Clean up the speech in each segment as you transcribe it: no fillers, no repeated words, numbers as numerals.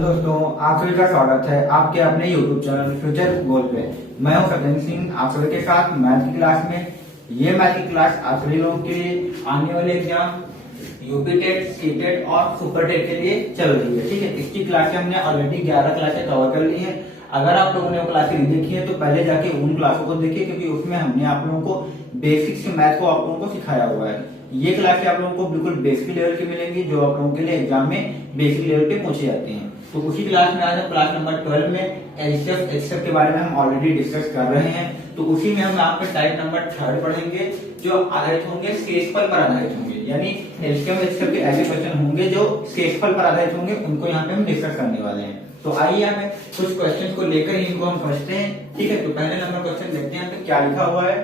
दोस्तों, आप सभी का स्वागत है आपके अपने YouTube चैनल फ्यूचर गोल पे। मैं हूं सत्येंद्र सिंह, आप सभी के साथ मैथ की क्लास में। ये मैथ की क्लास आप सभी लोगों के लिए आने वाले exam UP TET, C TET और सुपर टेट के लिए चल रही है। ठीक है, इसकी क्लासें हमने ऑलरेडी 11 क्लासें कवर कर ली है। अगर आप लोगों ने वो क्लासें नहीं देखी है तो पहले जाके उन क्लासों को देखिए, क्योंकि उसमें हमने आप लोगों को बेसिक से मैथ को आप लोगों को सिखाया हुआ है। ये क्लासें आप लोगों को बिल्कुल बेसिक लेवल की मिलेंगी, जो आप लोगों के लिए एग्जाम में बेसिक लेवल पे पूछे जाते हैं। तो उसी क्लास में आज हम क्लास नंबर 12 में एलसीएम एक्सएफ के बारे में हम ऑलरेडी डिस्कस कर रहे हैं। तो उसी में हम यहाँ पे टाइप नंबर 3 पढ़ेंगे, जो आधारित होंगे शेषफल पर आधारित होंगे। यानी एलसीएम एक्सएफ के ऐसे क्वेश्चन होंगे जो शेषफल पर आधारित होंगे, उनको यहाँ पे हम डिस्कस करने वाले हैं। तो आइए यहाँ पे कुछ क्वेश्चन को लेकर इनको हम समझते हैं। ठीक है, तो पहले नंबर क्वेश्चन देखते हैं यहाँ पे क्या लिखा हुआ है।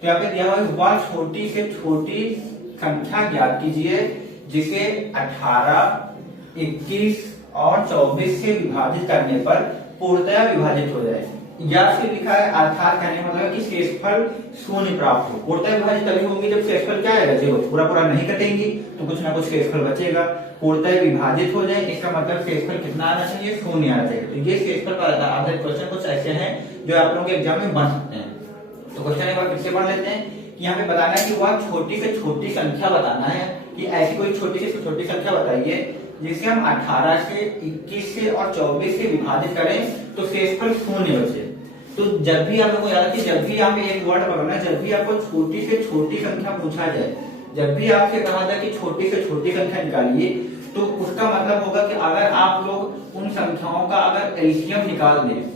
तो यहाँ पे दिया हुआ है, वह छोटी से छोटी संख्या ज्ञात कीजिए जिसे 18, 21 और 24 से विभाजित करने पर पूर्णतया विभाजित हो जाए। या से लिखा है अर्थात कहने का मतलब कि शेषफल शून्य प्राप्त हो। पूर्णतया विभाजित तभी होगी जब शेषफल क्या आएगा, जीरो। पूरा पूरा नहीं कटेंगी तो कुछ ना कुछ शेषफल बचेगा। पूर्णतया विभाजित हो जाए इसका मतलब शेषफल कितना आना चाहिए, शून्य आना चाहिए। तो ये शेषफल पर आधारित क्वेश्चन कुछ ऐसे हैं जो आप लोगों के एग्जाम में बन सकते हैं। तो क्वेश्चन एक बार फिर से पढ़ लेते हैं कि यहाँ पे बताना है कि वह छोटी से छोटी संख्या बताना है कि ऐसी कोई छोटी से छोटी संख्या बताइए जिसे हम 18 से 21 से और 24 से विभाजित करें तो शेषफल शून्य बचे। तो जब भी आप लोगों को याद है, जब भी यहाँ पे एक वर्ड पकड़ना है, जब भी आपको छोटी से छोटी संख्या पूछा जाए, जब भी आपसे कहा जाए कि छोटी से छोटी संख्या निकालिए, तो उसका मतलब होगा कि अगर आप लोग उन संख्याओं का अगर एलसीएम निकाल दें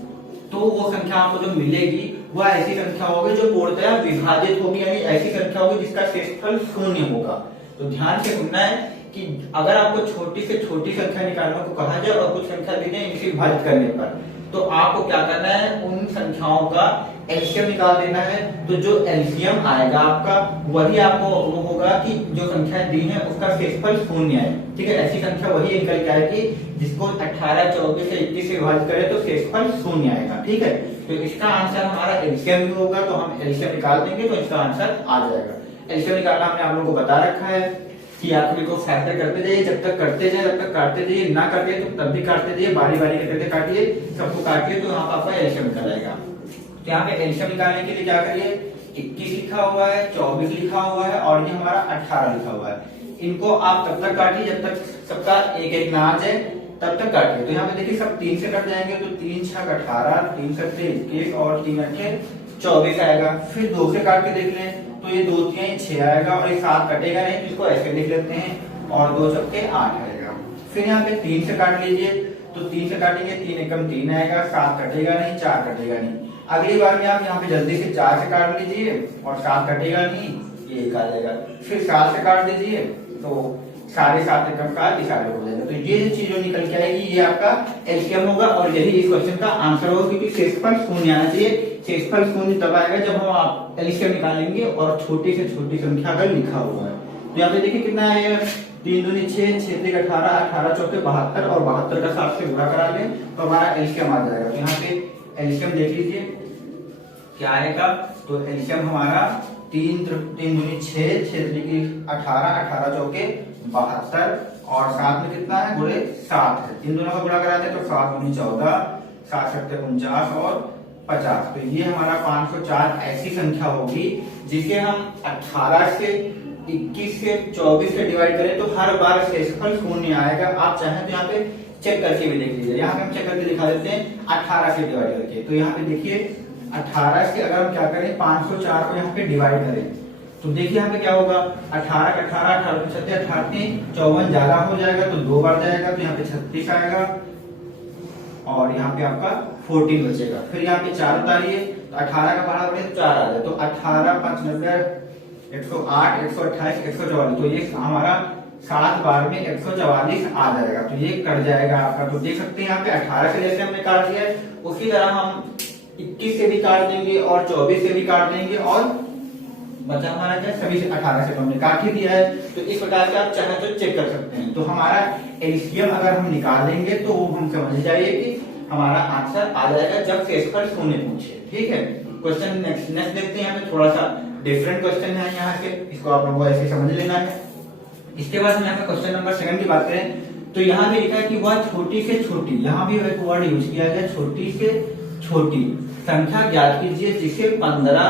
तो वो संख्या आपको जो मिलेगी वह ऐसी संख्या होगी जो पूर्णतया विभाजित होगी, यानी ऐसी संख्या होगी जिसका शेषफल शून्य होगा। तो ध्यान से सुनना है कि अगर आपको छोटी से छोटी संख्या निकालने को कहा जाए और कुछ संख्या दी जाए इनसे विभाजित करने पर, तो आपको क्या करना है, उन संख्याओं का एलसीएम निकाल देना है। तो जो एलसीएम आएगा आपका वही आपको वो होगा कि जो संख्या दी है उसका शेषफल शून्य है। ठीक है, ऐसी संख्या वही निकल के आएगी जिसको 18, 24 से 21 से विभाजित करें तो शेषफल शून्य आएगा। ठीक है, तो इसका आंसर हमारा एलसीएम भी होगा, तो हम एलसीएम निकाल देंगे तो इसका आंसर आ जाएगा। एलसीएम निकालना हमने आप लोगों को बता रखा है कि आप सभी को फैक्टर करते जाइए, जब तक करते जाए तब तक काटते जाइए, ना करते तो तब भी काटते जाइए, बारी बारी करके काटिए, सबको काटिए, तो यहाँ पर आपका एलसीएम निकल आएगा। तो यहाँ पे एलसीएम निकालने के लिए क्या करिए, 21 लिखा हुआ है, 24 लिखा हुआ है और ये हमारा 18 लिखा हुआ है। इनको आप तब तक काटिए जब तक सबका एक एक ना आ जाए, तब तक काटिए। तो यहाँ पे देखिए सब 3 से कट जाएंगे, तो 3 6 18, 3 7 21 और 3 8 24 आएगा। फिर 2 से काट के देख लें तो ये 2 3 6 आएगा और ये 7 कटेगा नहीं, इसको ऐसे लिख लेते हैं और 2 चौके 8 आएगा। फिर यहाँ पे 3 से काट लीजिए, तो 3 से काटेंगे 3 एकम 3 आएगा, 7 कटेगा नहीं, 4 कटेगा नहीं। अगली बार में आप यहाँ पे जल्दी से 4 से काट लीजिए और 7 कटेगा नहीं, ये 1 आ जाएगा। फिर 7 से काट दीजिए तो 7.5 एकम का इशारे हो जाएगा। तो ये जो चीज निकल के आएगी ये आपका एलसीएम होगा और यही इस क्वेश्चन का आंसर होगा, क्योंकि शेषफल शून्य आना चाहिए। शेषफल शून्य तब आएगा जब हम आप एलसीएम निकालेंगे और छोटी से छोटी संख्या अगर लिखा हुआ है। तो यहाँ पे देखिए कितना आएगा, 3 दूनी 6, 6 3 18, 18 चौके 72 और 72 का 7 से गुणा करा लें तो हमारा एलसीएम आ जाएगा। तो यहाँ पे एलसीएम देख लीजिए क्या आएगा। तो एलसीएम हमारा 3 दूनी 6, 6 3 18, 18 चौके 72 और 7 में कितना है, बोले 7 है। इन दोनों का गुणा करा दे तो 7 दूनी 14, 7 7 49 और 50। तो ये हमारा 504 ऐसी संख्या होगी जिसे हम 18 से 21 से 24 से डिवाइड करें तो हर बार शेषफल शून्य आएगा। आप चाहें तो यहाँ पे चेक करके भी देख लीजिए। यहाँ पे हम चेक करके दिखा देते हैं 18 से डिवाइड करके। तो यहाँ पे देखिए 18 से अगर हम क्या करें, 504 को यहाँ पे डिवाइड करें तो देखिए यहाँ पे क्या होगा, 18 का 18, 18 36 38 54 ज्यादा हो जाएगा तो 2 बार जाएगा, तो यहाँ पे 36 आएगा और यहाँ पे आपका 14 बचेगा। फिर यहाँ पे 4 उतारिए तो 18 का पढ़ा तो 4 आ जाए, तो 18 5 90 108 128 144, तो ये हमारा 7 बार में 144 आ जाएगा। तो ये कट जाएगा आपका। तो देख सकते हैं यहाँ पे 18 से जैसे हमने काट दिया है उसी तरह हम 21 से भी काट देंगे और 24 से भी काट देंगे और बचा हमारा क्या, सभी से 18 से तो हमने काट ही दिया है। तो इस प्रकार से आप चाहे तो चेक कर सकते हैं। तो हमारा एलसीएम अगर हम निकालेंगे तो हम समझ जाइए कि हमारा आंसर आ जाएगा जब शेषफल शून्य पूछे। ठीक है, क्वेश्चन नेक्स्ट देखते हैं। यहाँ पे थोड़ा सा डिफरेंट क्वेश्चन है यहाँ से, इसको आप लोगों को ऐसे समझ लेना है। इसके बाद हम यहाँ पे क्वेश्चन नंबर 7 की बात करें तो यहाँ भी लिखा है कि वह छोटी से छोटी, यहाँ भी एक वर्ड यूज किया गया, छोटी से छोटी संख्या ज्ञात कीजिए जिसे 15,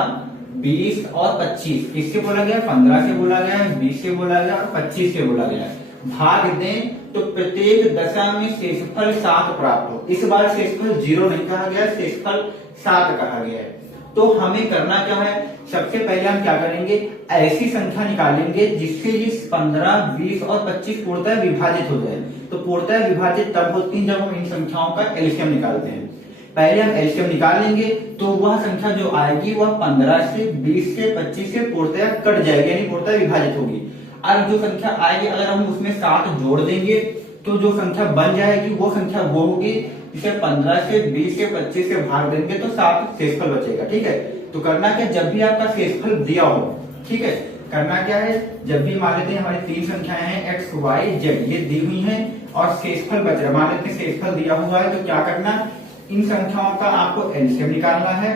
20 और 25 किससे बोला गया, 15 से बोला गया, 20 से बोला गया और 25 से बोला गया, भाग दें तो प्रत्येक दशा में शेषफल 7 प्राप्त हो। इस बार शेषफल 0 नहीं कहा गया, शेषफल 7 कहा गया है। तो हमें करना क्या है, सबसे पहले हम क्या करेंगे, ऐसी संख्या निकालेंगे जिससे ये 15, 20 और 25 पूर्णतः विभाजित हो जाए। तो पूर्णतः विभाजित तब होती है जब हम इन संख्याओं का एलसीएम निकालते हैं। पहले हम एलसीएम निकालेंगे तो वह संख्या जो आएगी वह 15 से, 20 से, 25 से पूर्णतः कट जाएगी, यानी पूर्णतः विभाजित होगी। और जो संख्या आएगी अगर हम उसमें 7 जोड़ देंगे तो जो संख्या बन जाएगी वो संख्या वो होगी जिसे 15 से, 20 से, 25 से भाग देंगे तो 7 शेषफल बचेगा। ठीक है, तो करना क्या, जब भी आपका शेषफल दिया हो, ठीक है, करना क्या है, जब भी मान लेते हैं हमारी 3 संख्याएं हैं x, y, z ये दी हुई हैं और शेषफल बच रहा, मान लेते हैं शेषफल दिया हुआ है, तो क्या करना, इन संख्याओं का आपको एलसीएम निकालना है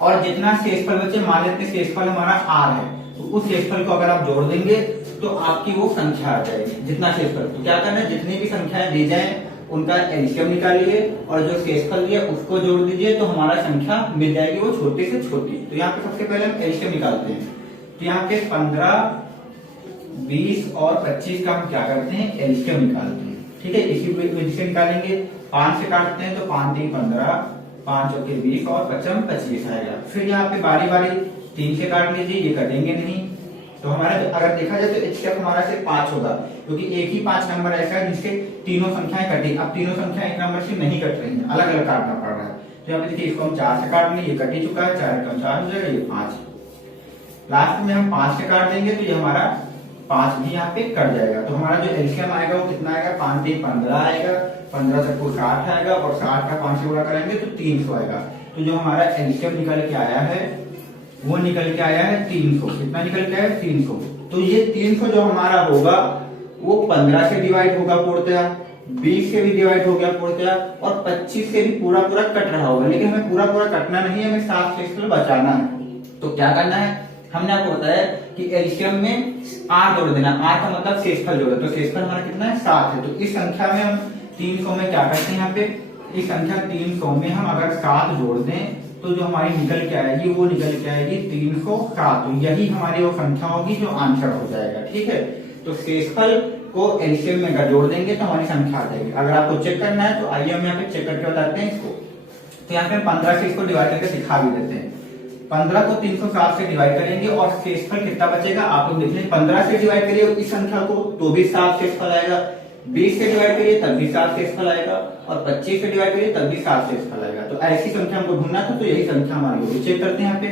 और जितना शेषफल बचे, मान लेते हैं शेषफल हमारा r है, तो उस शेषफल को अगर आप जोड़ देंगे तो आपकी वो संख्या आ जाएगी जितना शेषफल। तो क्या करना है, जितनी भी संख्याएं दी जाए उनका एलसीएम निकालिए और जो शेषफल दिया उसको जोड़ दीजिए तो हमारा संख्या मिल जाएगी वो छोटी से छोटी। तो यहाँ पे सबसे पहले हम एलसीएम निकालते हैं। तो यहाँ पे 15, 20 और 25 का हम क्या करते हैं, एलसीएम निकालते हैं। ठीक है, इसी विधि से निकालेंगे। 5 से काटते हैं तो 5 3 15, 5 चौके 20 और 5 25 आएगा। फिर यहाँ पे बारी बारी 3 से काट लीजिए, ये कटेंगे नहीं। तो हमारा अगर देखा जाए तो एचसीएफ हमारा सिर्फ 5 होगा, क्योंकि एक ही 5 नंबर ऐसा है जिसके तीनों संख्याएं कटी। अब तीनों संख्याएं एक नंबर से नहीं कट रही हैं, अलग अलग काटना पड़ रहा है। तो यहाँ पे देखिए इसको हम 4 से काट लेंगे, ये कट ही चुका है, 4 कम 4 हो जाएगा, ये 5। लास्ट में हम 5 से काट देंगे तो ये हमारा 5 भी यहाँ पे कट जाएगा। तो हमारा जो एलसीएम आएगा वो कितना आएगा, 5 3 15 आएगा, 15 से 60 आएगा और 60 का 5 से गुणा करेंगे तो 300 आएगा। तो जो हमारा एलसीएम निकल के आया है वो निकल के आया है 300। कितना निकल के आया है, 300। तो ये 300 जो हमारा होगा वो 15 से डिवाइड होगा पूर्णतया, 20 से भी डिवाइड हो गया पूर्णतया और 25 से भी पूरा पूरा कट रहा होगा। लेकिन हमें पूरा पूरा कटना नहीं है, हमें 7 शेषफल बचाना है। तो क्या करना है, हमने आपको बताया कि एलसीएम में r जोड़ देना, r का मतलब शेषफल जोड़ो। तो शेषफल हमारा कितना है, 7 है। तो इस संख्या में हम 300 में क्या करते हैं, यहाँ पे इस संख्या 300 में हम अगर 7 जोड़ दें तो जो हमारी निकल के आएगी वो निकल के आएगी 307। तो यही हमारी वो संख्या होगी जो आंसर हो जाएगा। ठीक है, तो शेषफल को एलसीएम में जोड़ देंगे तो हमारी संख्या आ जाएगी। अगर आपको चेक करना है तो आइए हम यहाँ पे चेक करके बताते हैं इसको। तो यहाँ पे 15 से इसको डिवाइड करके दिखा भी देते हैं। 15 को 307 से डिवाइड करेंगे और शेषफल कितना बचेगा आप लोग देख लें। 15 से डिवाइड करिए इस संख्या को तो भी 7 शेषफल आएगा, 20 से डिवाइड करिए तब भी 7 शेषफल आएगा और 25 से डिवाइड करिए तब भी 7 शेषफल आएगा। तो ऐसी संख्या हमको ढूंढना था, तो यही संख्या हमारी होगी। चेक करते हैं यहाँ पे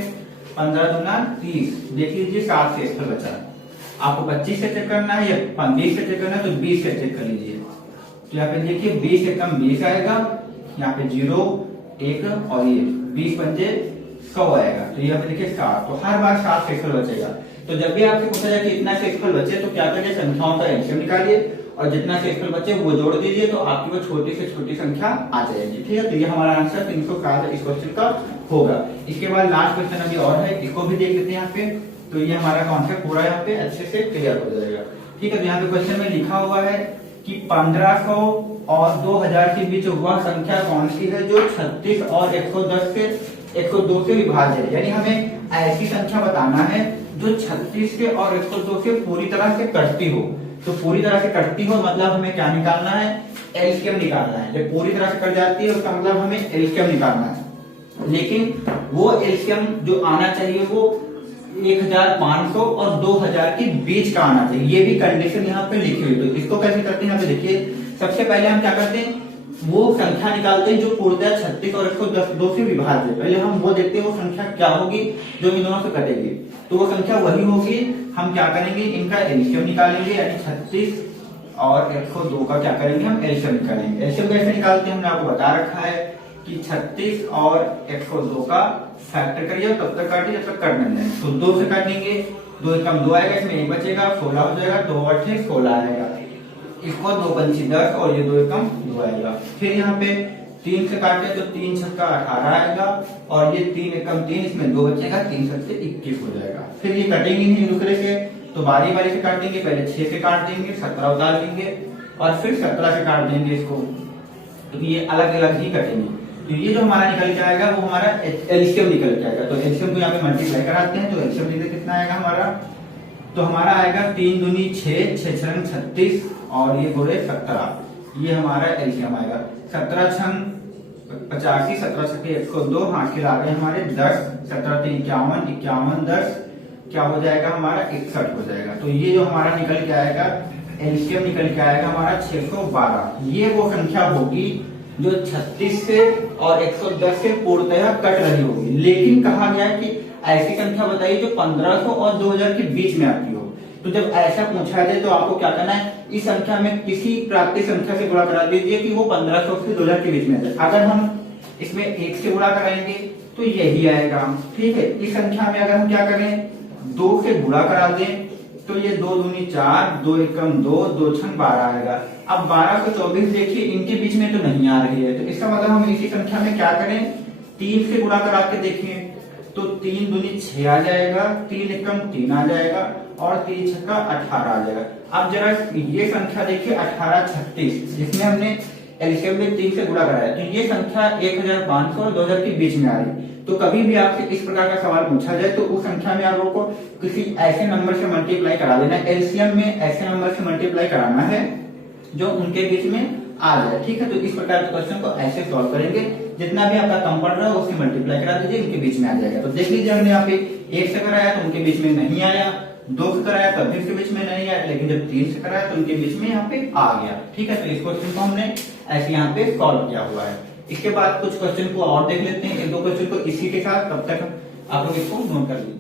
15 दूना 30, देख लीजिए 7 शेषफल बचा। आपको 25 से चेक करना है या 20 से चेक करना है तो 20 से चेक कर लीजिए। तो यहाँ पे देखिए 20 से कम 20 आएगा, यहाँ पे 0 1 और ये 20 पंजे 100 आएगा। तो यहाँ पे देखिए 7, तो हर बार 7 शेषफल बचेगा। तो जब भी आपसे पूछा जाए कि इतना शेषफल बचे तो क्या करिए, संख्याओं का एलसीएम निकालिए और जितना शेषफल बचे वो जोड़ दीजिए तो आपकी वो छोटी से छोटी संख्या आ जाएगी। ठीक है, तो ये हमारा आंसर 307 इस क्वेश्चन का होगा। इसके बाद लास्ट क्वेश्चन अभी और है, इसको भी देख लेते हैं यहाँ पे। तो ये हमारा कॉन्सेप्ट पूरा यहाँ पे अच्छे से क्लियर हो जाएगा। ठीक है, तो यहाँ पे क्वेश्चन में लिखा हुआ है कि 1500 और 2000 के बीच वह संख्या कौन सी है जो 36 और 102 से विभाज्य है। यानी हमें ऐसी संख्या बताना है जो 36 से और 102 से पूरी तरह से कटती हो। तो पूरी तरह से कटती हो मतलब हमें क्या निकालना है, एलसीएम निकालना है। जब पूरी तरह से कट जाती है उसका मतलब हमें एलसीएम निकालना है। लेकिन वो एलसीएम जो आना चाहिए वो 1500 और 2000 के बीच का आना चाहिए। ये भी कंडीशन यहाँ पे लिखी हुई। तो इसको कैसे करते हैं, यहाँ पे देखिए सबसे पहले हम क्या करते हैं, वो संख्या निकालते हैं जो पूर्णतः 36 और 102 से विभाज्य है। पहले हम वो देखते हैं वो संख्या क्या होगी जो इन दोनों से कटेगी। तो वो संख्या वही होगी, हम क्या करेंगे इनका एलसीएम निकालेंगे, यानी 36 और 102 का क्या करेंगे हम एलसीएम निकालेंगे। एलसीएम कैसे निकालते हैं हमने आपको बता रखा है कि 36 और 102 का फैक्टर करिए तब तक काटिए जब तक कट नहीं जाए। तो 2 से काटेंगे, 2 कम 2 आएगा, इसमें 1 बचेगा, 16 हो जाएगा, 2 8 16 आएगा। इसको 2 पंची 10 और ये 2 कम 2 आएगा। फिर यहाँ पे 3 से काटे तो 3 छक्का 18 आएगा और ये 3 एकम 3, इसमें 2 बचेगा, 3 छक्के 21 हो जाएगा। फिर ये कटेंगे नहीं दूसरे से, तो बारी बारी से काटेंगे। पहले 6 से काट देंगे, 17 उतार लेंगे, और फिर 17 से काट देंगे इसको, तो ये अलग अलग ही कटेंगे। तो ये जो हमारा निकल के आएगा वो हमारा एलसीएम निकल के आएगा। तो एलसीएम को यहाँ पे मल्टीप्लाई कराते हैं, तो एलसीएम देखते कितना आएगा हमारा, तो हमारा आएगा 3 दूनी 6, 6 छंग 36 और ये बोले 17। ये हमारा एलसीएम आएगा। 17 छंग 85, 17 छक्के 102, हाथ खिला रहे हमारे 10, 17 3 51, 51 10 क्या हो जाएगा हमारा 61 हो जाएगा। तो ये जो हमारा निकल के आएगा एलसीएम निकल के आएगा हमारा 612। ये वो संख्या होगी जो 36 से और 110 से पूर्णतः कट रही होगी। लेकिन कहा गया है कि ऐसी संख्या बताइए जो 1500 और 2000 के बीच में आती हो। तो जब ऐसा पूछा जाए तो आपको क्या करना है, इस संख्या में किसी प्राप्ति संख्या से गुणा करा दीजिए कि वो 1500 से 2000 के बीच में आ जाए। अगर हम इसमें 1 से गुणा कराएंगे तो यही आएगा, ठीक है। इस संख्या में अगर हम क्या करें, 2 से गुणा करा दें तो ये 2 दूनी 4, 2 एकम 2, 2 छंग 12 आएगा। अब 12 से 24 देखिए इनके बीच में तो नहीं आ रही है, तो इसका मतलब हम इसी संख्या में क्या करें, 3 से गुणा करा के देखें तो 3 दूनी 6 आ जाएगा, 3 एकम 3 आ जाएगा और 3 छक्का 18 आ जाएगा। अब जरा ये संख्या देखिए 18 36, जिसमें हमने एलसीएम में 3 से गुणा कराया, तो ये संख्या 1500 और 2000 के बीच में आ रही। तो कभी भी आपसे इस प्रकार का सवाल पूछा जाए तो उस संख्या में आप लोगों को किसी ऐसे नंबर से मल्टीप्लाई करा देना है। एलसीएम में ऐसे नंबर से मल्टीप्लाई कराना है जो उनके बीच में आ जाए, ठीक है। तो इस प्रकार के क्वेश्चन को ऐसे सॉल्व करेंगे, जितना भी आपका कम पड़ रहा है उससे मल्टीप्लाई करा दीजिए, इनके बीच में आ जाएगा। तो देख लीजिए हमने यहाँ पे 1 से कराया तो उनके बीच में नहीं आया, 2 से कराया तब भी इसके बीच में नहीं आया, लेकिन जब 3 से कराया तो उनके बीच में यहाँ पे आ गया, ठीक है। तो इस क्वेश्चन को हमने ऐसे यहाँ पे सॉल्व किया हुआ है। इसके बाद कुछ क्वेश्चन को और देख लेते हैं, 1-2 क्वेश्चन को इसी के साथ, तब तक आप लोग इसको नोट कर लीजिए।